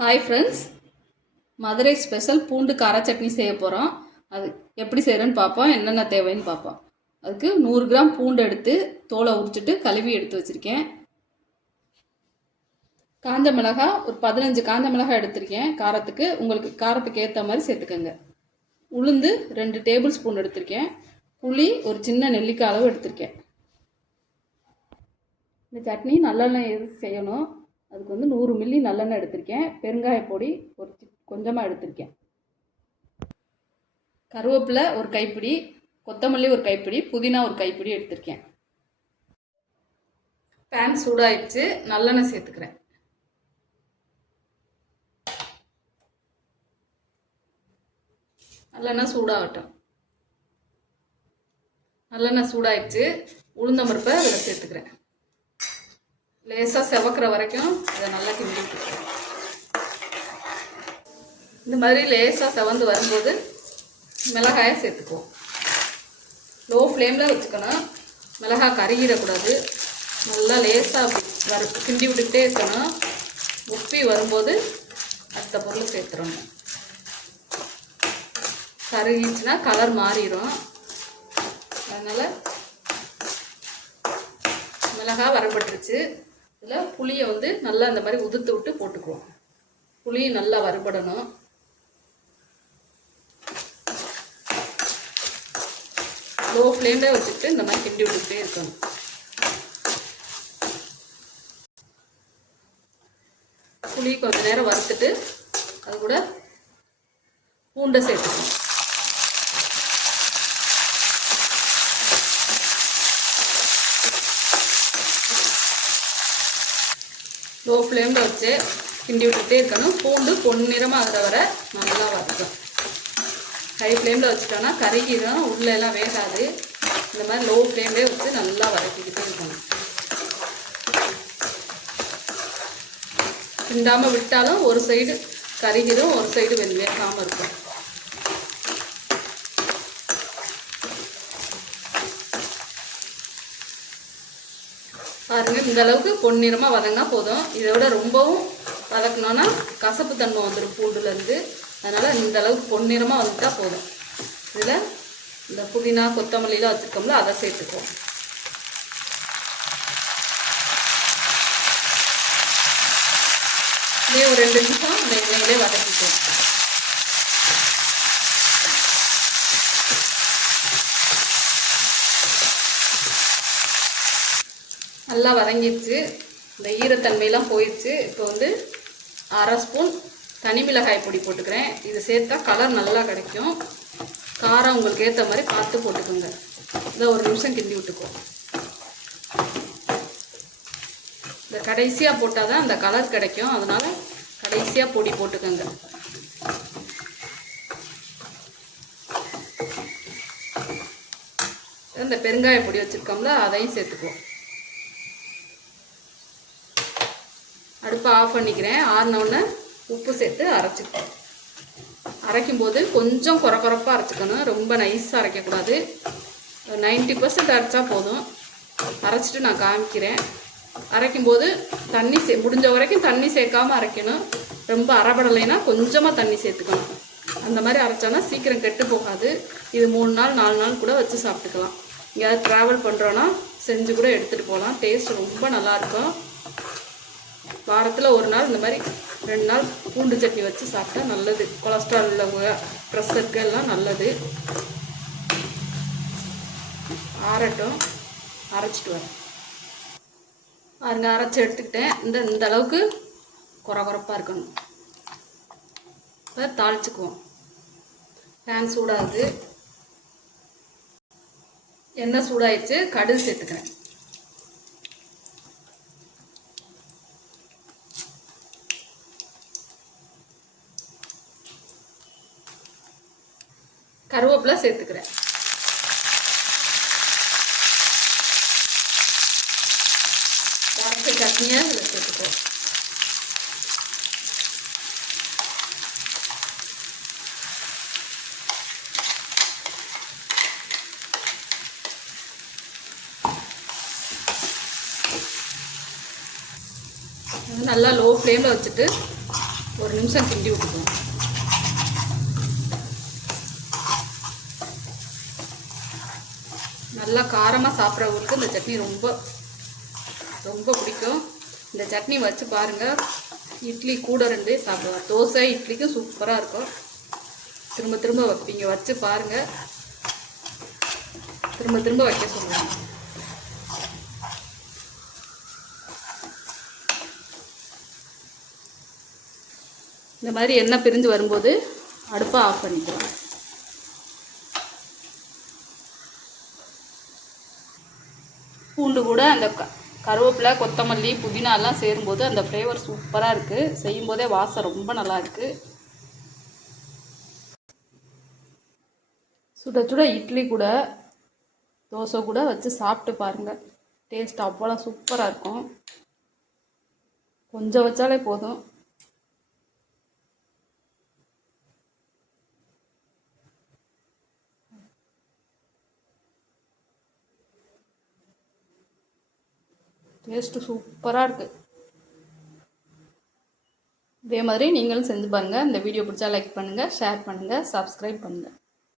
Hi friends Madurai special பூண்டு கார சட்னி செய்ய போகிறோம் அது எப்படி செய்கிறேன்னு பார்ப்போம். என்னென்ன தேவைன்னு பார்ப்போம். அதுக்கு நூறு கிராம் பூண்டு எடுத்து தோலை உரிச்சிட்டு கழுவி எடுத்து வச்சுருக்கேன். காஞ்ச மிளகாய் ஒரு பதினஞ்சு காஞ்ச மிளகாய் எடுத்திருக்கேன். காரத்துக்கு உங்களுக்கு காரத்துக்கு ஏற்ற மாதிரி சேர்த்துக்கோங்க. உளுந்து ரெண்டு டேபிள் ஸ்பூன் எடுத்திருக்கேன். புளி ஒரு சின்ன நெல்லிக்காய் அளவு எடுத்திருக்கேன். இந்த சட்னி நல்லெண்ணெய் எது செய்யணும்? அதுக்கு வந்து நூறு மில்லி நல்லெண்ணெய் எடுத்திருக்கேன். பெருங்காய பொடி ஒரு கொஞ்சமாக எடுத்திருக்கேன். கருவேப்பிலை ஒரு கைப்பிடி கொத்தமல்லி ஒரு கைப்பிடி புதினா ஒரு கைப்பிடி எடுத்திருக்கேன். பேன் சூடாயிடுச்சு. நல்லெண்ணெய் சேர்த்துக்கிறேன். நல்லெண்ணெய் சூடாகட்டும். நல்லெண்ணெய் சூடாயிடுச்சு. உளுந்தம்பருப்பை அதில் சேர்த்துக்கிறேன். லேசாக செவக்கிற வரைக்கும் இதை நல்லா கிண்டி இந்த மாதிரி லேசாக செவந்து வரும்போது மிளகாயை சேர்த்துக்குவோம். லோ ஃப்ளேமில் வச்சுக்கணும். மிளகாய் கருகிடக்கூடாது. நல்லா லேசாக வறு கிண்டி விட்டுக்கிட்டே இருக்கணும். உப்பி வரும்போது அடுத்த பொருள் சேர்த்துடணும். கருகிச்சுன்னா கலர் மாறிடும். அதனால் மிளகாய் வரப்பட்டுருச்சு இதில் புளியை வந்து நல்லா இந்த மாதிரி உதுத்து விட்டு போட்டுக்குவோம். புளியும் நல்லா வறுபடணும். லோ ஃப்ளேமில் வச்சுட்டு இந்த மாதிரி கிண்டி விட்டுக்கிட்டே இருக்கணும். புளி கொஞ்ச நேரம் வறுத்துட்டு அது கூட பூண்டை சேர்த்துக்கணும். லோ ஃப்ளேமில் வச்சு கிண்டி விட்டுட்டே இருக்கணும். பூண்டு பொன்னிறமாக ஆகிற வரை நல்லா வதக்கும் ஹை ஃப்ளேமில் வச்சுட்டோன்னா கருகிடும் உள்ள எல்லாம் வேகாது. இந்த மாதிரி லோ ஃப்ளேம்லேயே வச்சு நல்லா வதக்கிக்கிட்டே இருக்கணும். கிண்டாமல் விட்டாலும் ஒரு சைடு கருகிடும் ஒரு சைடு வெந்து வேகாமல் இருக்கும். பாருங்க. இந்த அளவுக்கு பொன்னிறமாக வதங்கினா போதும். இதை விட ரொம்பவும் வதக்கணும்னா கசப்பு தன்மை வந்துடும் பூண்டுலேருந்து அதனால் இந்த அளவுக்கு பொன்னிறமாக வந்துட்டா போதும். இதில் இந்த புதினா கொத்தமல்லிலாம் வச்சுருக்கோம்ல அதை சேர்த்துக்குவோம். இதே ஒரு ரெண்டு நிமிஷம் இந்த நல்லா வதங்கிடுச்சு. இந்த ஈரத்தன்மையெல்லாம் போயிடுச்சு. இப்போ வந்து அரை ஸ்பூன் தனி மிளகாய் பொடி போட்டுக்கிறேன். இது சேர்த்தா கலர் நல்லா கிடைக்கும். காரம் உங்களுக்கு ஏற்ற மாதிரி பார்த்து போட்டுக்கோங்க. இதை ஒரு நிமிஷம் கிண்டி விட்டுக்கோ. இந்த கடைசியாக போட்டால் தான் அந்த கலர் கிடைக்கும். அதனால் கடைசியாக பொடி போட்டுக்கோங்க. இந்த பெருங்காய பொடி வச்சுருக்கோம்ல அதையும் சேர்த்துக்குவோம். அடுப்பை ஆஃப் பண்ணிக்கிறேன். ஆறினோடனே உப்பு சேர்த்து அரைச்சிக்குவோம் அரைக்கும்போது கொஞ்சம் குறை குறைப்பாக அரைச்சிக்கணும். ரொம்ப நைஸாக அரைக்கக்கூடாது. நைன்ட்டி பர்சன்ட் அரைச்சா போதும். அரைச்சிட்டு நான் காமிக்கிறேன். அரைக்கும்போது தண்ணி சே முடிஞ்ச வரைக்கும் தண்ணி சேர்க்காமல் அரைக்கணும். ரொம்ப அரைபடலைன்னா கொஞ்சமாக தண்ணி சேர்த்துக்கணும். அந்த மாதிரி அரைச்சோன்னா சீக்கிரம் கெட்டு போகாது. இது மூணு நாள் நாலு நாள் கூட வச்சு சாப்பிட்டுக்கலாம். எங்கேயாவது ட்ராவல் பண்ணுறோன்னா செஞ்சு கூட எடுத்துகிட்டு போகலாம். டேஸ்ட் ரொம்ப நல்லாயிருக்கும் வாரத்தில் ஒரு நாள் இந்த மாதிரி ரெண்டு நாள் பூண்டு சட்னி வச்சு சாப்பிட்டா நல்லது. கொலஸ்ட்ரால் உள்ளவங்க ப்ரெஷருக்கு எல்லாம் நல்லது. ஆறட்டும். அரைச்சிட்டு வரேன். பாருங்க அரைச்சி எடுத்துக்கிட்டேன். இந்த இந்த அளவுக்கு குறை குறைப்பாக இருக்கணும். இப்போ தாளிச்சுக்குவோம். பேன் சூடாகுது. எண்ணெய் சூடாயிடுச்சு. கடுகு சேர்த்துக்கிறேன். கருவேப்பிலை சேர்த்துக்கிறேன். அரைச்ச சட்னியை இதில் சேர்த்துக்குவோம் நல்லா லோ ஃப்ளேமில் வச்சுட்டு ஒரு நிமிஷம் கிண்டி விட்டுக்குவோம் நல்லா காரமாக சாப்பிட்றவங்களுக்கு இந்த சட்னி ரொம்ப ரொம்ப பிடிக்கும். இந்த சட்னி வச்சு பாருங்கள் இட்லி கூட ரெண்டு சாப்பிடுவேன் தோசை இட்லிக்கும் சூப்பராக இருக்கும். திரும்ப திரும்ப வைப்பீங்க வச்சு பாருங்கள் திரும்ப திரும்ப வைக்க சொல்லுவாங்க. இந்த மாதிரி எண்ணெய் பிரிஞ்சு வரும்போது அடுப்பை ஆஃப் பண்ணிக்கலாம். பூண்டு கூட அந்த க கருவேப்பிலை கொத்தமல்லி புதினாலாம் சேரும்போது அந்த ஃப்ளேவர் சூப்பராக இருக்குது செய்யும்போதே வாசம் ரொம்ப நல்லா இருக்குது சுட சுட இட்லி கூட தோசை கூட வச்சு சாப்பிட்டு பாருங்கள் டேஸ்ட் அவ்வளோ சூப்பராக இருக்கும். கொஞ்சம் வச்சாலே போதும். டேஸ்ட்டு சூப்பராக இருக்குது இதே மாதிரி நீங்களும் செஞ்சு பாருங்கள் இந்த வீடியோ பிடிச்சா லைக் பண்ணுங்கள் ஷேர் பண்ணுங்கள் சப்ஸ்கிரைப் பண்ணுங்கள்